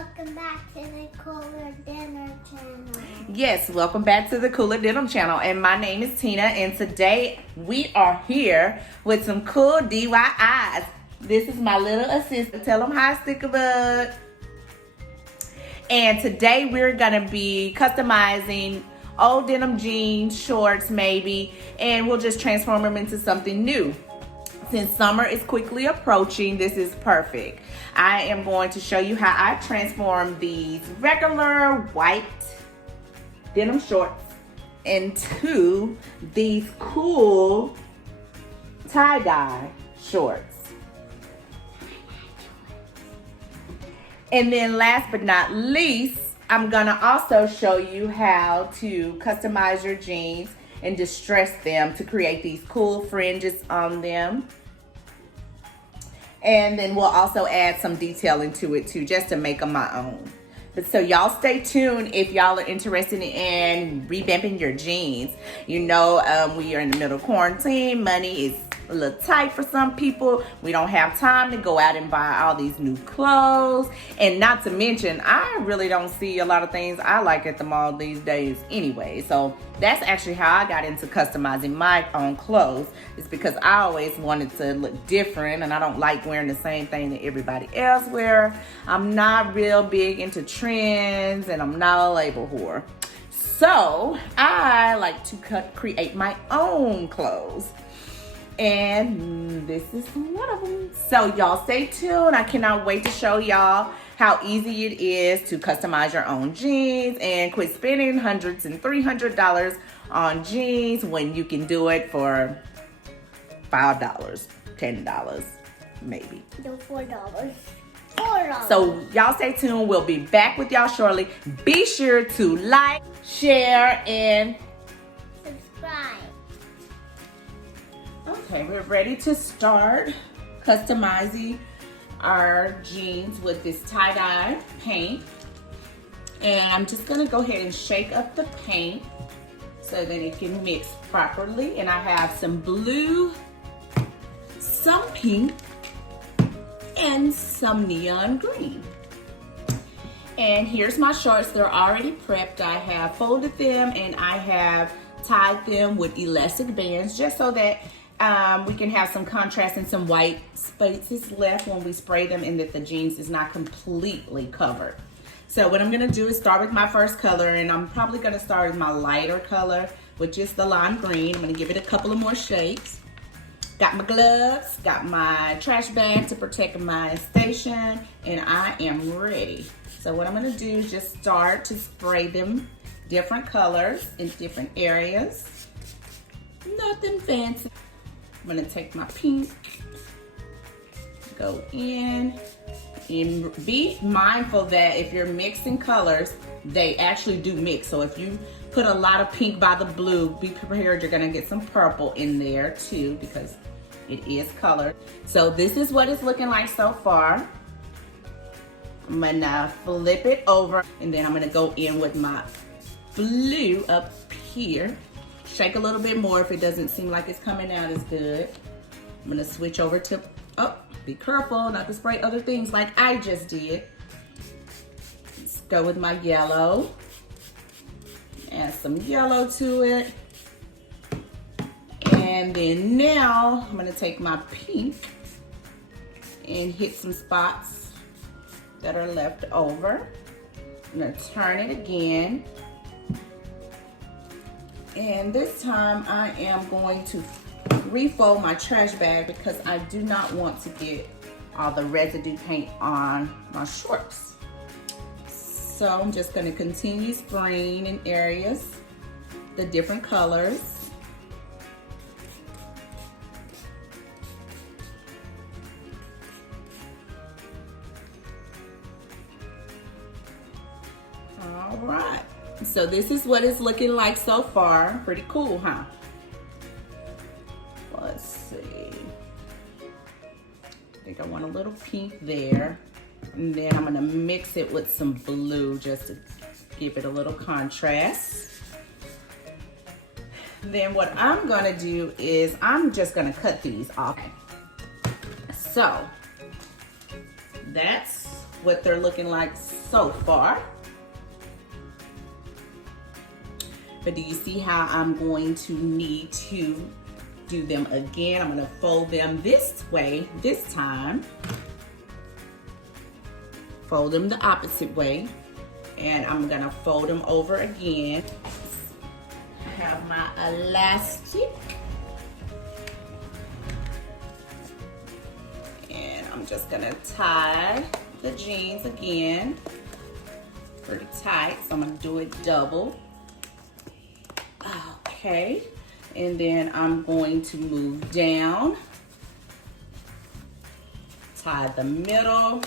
Welcome back to the Kooler Denim channel. Yes, welcome back to the Kooler Denim channel. And my name is Tina, and today we are here with some cool DIYs. This is my little assistant. Tell them hi, Stickabug. And today we're gonna be customizing old denim jeans, shorts maybe, and we'll just transform them into something new. Since summer is quickly approaching, this is perfect. I am going to show you how I transform these regular white denim shorts into these cool tie-dye shorts. And then last but not least, I'm gonna also show you how to customize your jeans and distress them to create these cool fringes on them. And then we'll also add some detailing to it too, just to make them my own. But so y'all stay tuned if y'all are interested in revamping your jeans. You know, we are in the middle of quarantine. Money is a little tight for some people. We don't have time to go out and buy all these new clothes. And not to mention, I really don't see a lot of things I like at the mall these days anyway. So that's actually how I got into customizing my own clothes. It's because I always wanted to look different, and I don't like wearing the same thing that everybody else wears. I'm not real big into trends, and I'm not a label whore. So I like to create my own clothes. And this is one of them. So y'all stay tuned. I cannot wait to show y'all how easy it is to customize your own jeans and quit spending hundreds and $300 on jeans when you can do it for $5, $10, maybe. No, $4. $4. So y'all stay tuned. We'll be back with y'all shortly. Be sure to like, share, and subscribe. Okay, we're ready to start customizing our jeans with this tie-dye paint. And I'm just gonna go ahead and shake up the paint so that it can mix properly. And I have some blue, some pink, and some neon green. And here's my shorts. They're already prepped. I have folded them and I have tied them with elastic bands just so that we can have some contrast and some white spaces left when we spray them, and that the jeans is not completely covered. So what I'm gonna do is start with my first color, and I'm probably gonna start with my lighter color, which is the lime green. I'm gonna give it a couple of more shakes. Got my gloves, got my trash bag to protect my station, and I am ready. So what I'm gonna do is just start to spray them different colors in different areas. Nothing fancy. I'm gonna take my pink, go in, and be mindful that if you're mixing colors, they actually do mix. So if you put a lot of pink by the blue, be prepared you're gonna get some purple in there too, because it is colored. So this is what it's looking like so far. I'm gonna flip it over, and then I'm gonna go in with my blue up here. Shake a little bit more if it doesn't seem like it's coming out as good. I'm gonna switch over to, oh, be careful not to spray other things like I just did. Let's go with my yellow. Add some yellow to it. And then now I'm gonna take my pink and hit some spots that are left over. I'm gonna turn it again. And this time I am going to refold my trash bag because I do not want to get all the residue paint on my shorts. So I'm just going to continue spraying in areas, the different colors. All right. So this is what it's looking like so far. Pretty cool, huh? Let's see. I think I want a little pink there. And then I'm gonna mix it with some blue just to give it a little contrast. Then what I'm gonna do is I'm just gonna cut these off. So that's what they're looking like so far. But do you see how I'm going to need to do them again? I'm gonna fold them this way this time. Fold them the opposite way. And I'm gonna fold them over again. I have my elastic. And I'm just gonna tie the jeans again. Pretty tight, so I'm gonna do it double. Okay, and then I'm going to move down, tie the middle.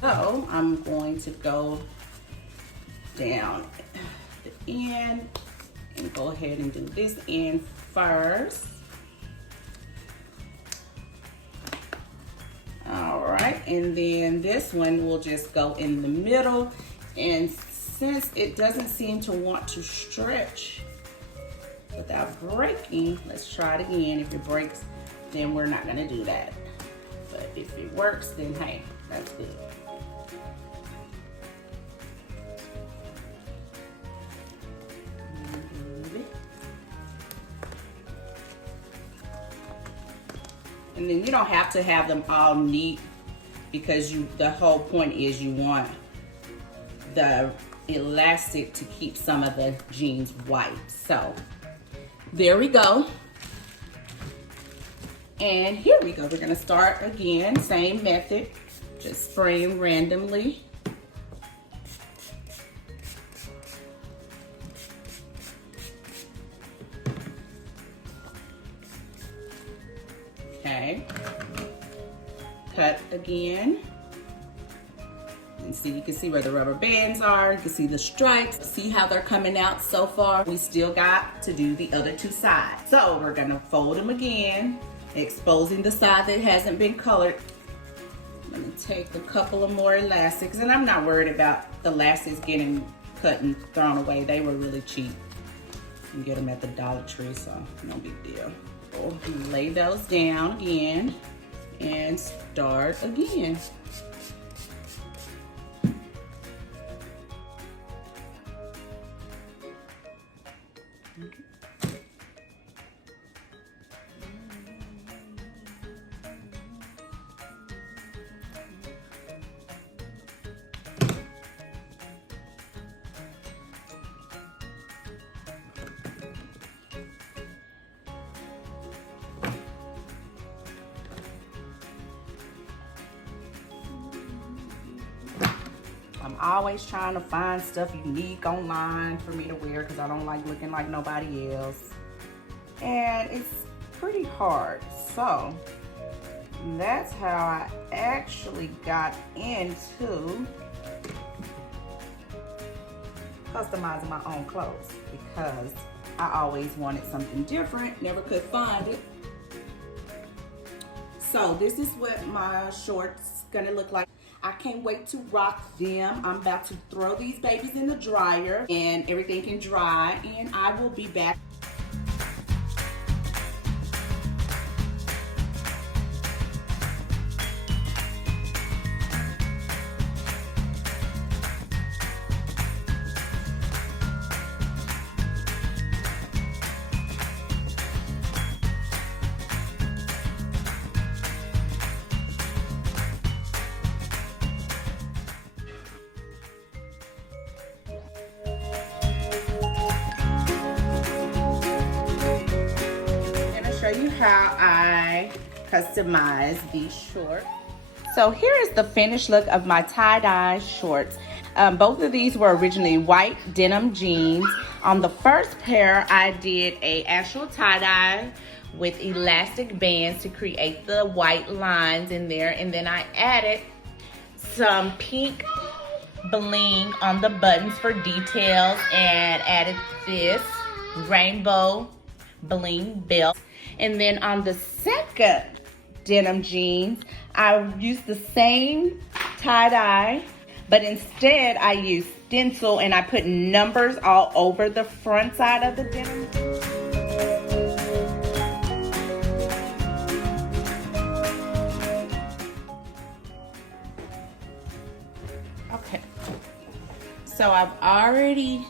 So I'm going to go down the end and go ahead and do this end first. All right, and then this one will just go in the middle. And since it doesn't seem to want to stretch without breaking, let's try it again. If it breaks, then we're not gonna do that. But if it works, then hey, that's good. And then you don't have to have them all neat, because the whole point is you want the elastic to keep some of the jeans white. So there we go. And here we go. We're gonna start again, same method, just spraying randomly. Okay, cut again. And see, you can see where the rubber bands are. You can see the stripes. See how they're coming out so far? We still got to do the other two sides. So we're gonna fold them again, exposing the side that hasn't been colored. I'm gonna take a couple of more elastics, and I'm not worried about the elastics getting cut and thrown away. They were really cheap. You can get them at the Dollar Tree, so no big deal. So lay those down again and start again. I'm always trying to find stuff unique online for me to wear because I don't like looking like nobody else. And it's pretty hard. So that's how I actually got into customizing my own clothes, because I always wanted something different, never could find it. So this is what my shorts gonna look like. I can't wait to rock them. I'm about to throw these babies in the dryer and everything can dry, and I will be back. Show you how I customize these shorts. So here is the finished look of my tie-dye shorts. Both of these were originally white denim jeans. On the first pair, I did a actual tie-dye with elastic bands to create the white lines in there, and then I added some pink bling on the buttons for details and added this rainbow bling belt. And then on the second denim jeans, I used the same tie-dye, but instead I used stencil and I put numbers all over the front side of the denim. So I've already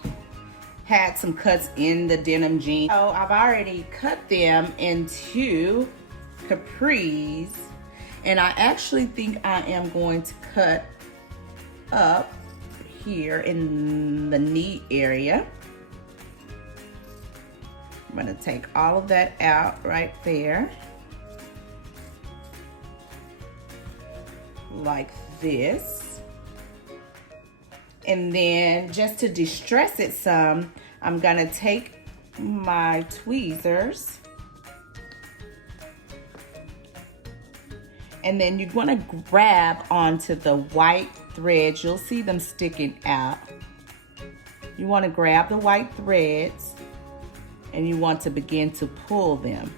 had some cuts in the denim jeans. So I've already cut them into capris. And I actually think I am going to cut up here in the knee area. I'm gonna take all of that out right there. Like this. And then just to distress it some, I'm gonna take my tweezers, and then you're gonna grab onto the white threads. You'll see them sticking out. You wanna grab the white threads and you want to begin to pull them.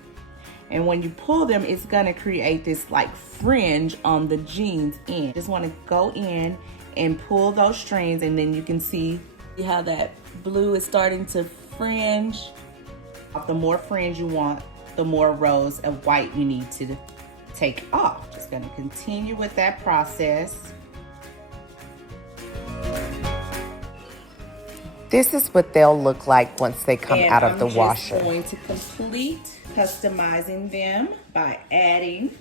And when you pull them, it's gonna create this like fringe on the jeans end. Just wanna go in and pull those strings, and then you can see how that blue is starting to fringe. The more fringe you want, the more rows of white you need to take off. Just gonna continue with that process. This is what they'll look like once they come out of the washer. I'm going to complete customizing them by adding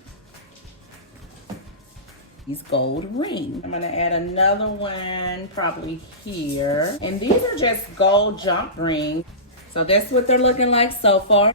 these gold rings. I'm gonna add another one probably here. And these are just gold jump rings. So that's what they're looking like so far.